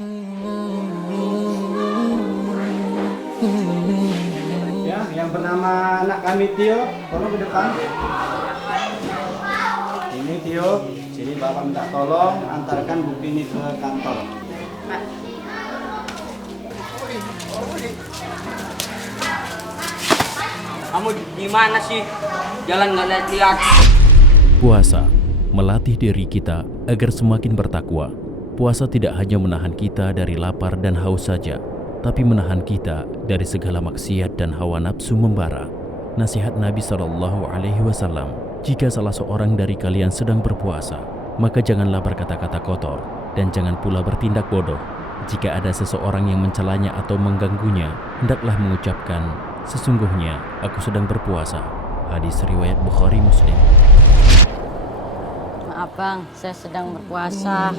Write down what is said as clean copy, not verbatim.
Ya, yang bernama anak kami Tio, tolong ke depan. Ini Tio, jadi Bapak minta tolong antarkan buku ini ke kantor. Kamu di mana sih? Jalan nggak lihat-lihat. Puasa melatih diri kita agar semakin bertakwa. Puasa tidak hanya menahan kita dari lapar dan haus saja, tapi menahan kita dari segala maksiat dan hawa nafsu membara. Nasihat Nabi SAW, jika salah seorang dari kalian sedang berpuasa, maka janganlah berkata-kata kotor dan jangan pula bertindak bodoh. Jika ada seseorang yang mencelanya atau mengganggunya, hendaklah mengucapkan, sesungguhnya aku sedang berpuasa. Hadis riwayat Bukhari Muslim. Maaf bang, saya sedang berpuasa.